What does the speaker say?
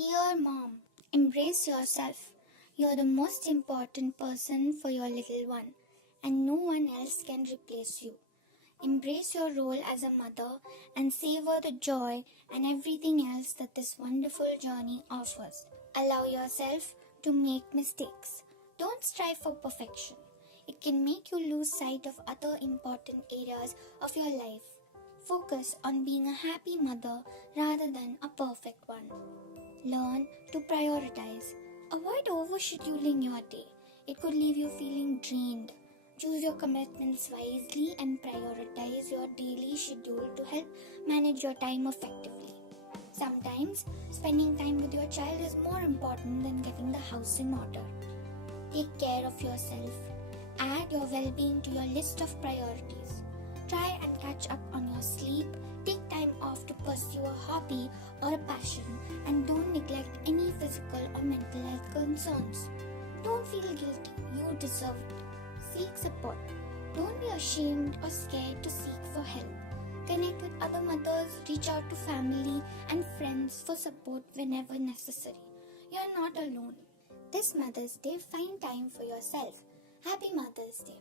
Dear Mom, embrace yourself. You're the most important person for your little one, and no one else can replace you. Embrace your role as a mother and savor the joy and everything else that this wonderful journey offers. Allow yourself to make mistakes. Don't strive for perfection. It can make you lose sight of other important areas of your life. Focus on being a happy mother rather than a perfect one. Learn to prioritize. Avoid overscheduling your day. It could leave you feeling drained. Choose your commitments wisely and prioritize your daily schedule to help manage your time effectively. Sometimes, spending time with your child is more important than getting the house in order. Take care of yourself. Add your well-being to your list of priorities. Try and catch up on your sleep. Take time off to pursue a hobby or a passion, and don't neglect any physical or mental health concerns. Don't feel guilty. You deserve it. Seek support. Don't be ashamed or scared to seek for help. Connect with other mothers, reach out to family and friends for support whenever necessary. You are not alone. This Mother's Day, find time for yourself. Happy Mother's Day.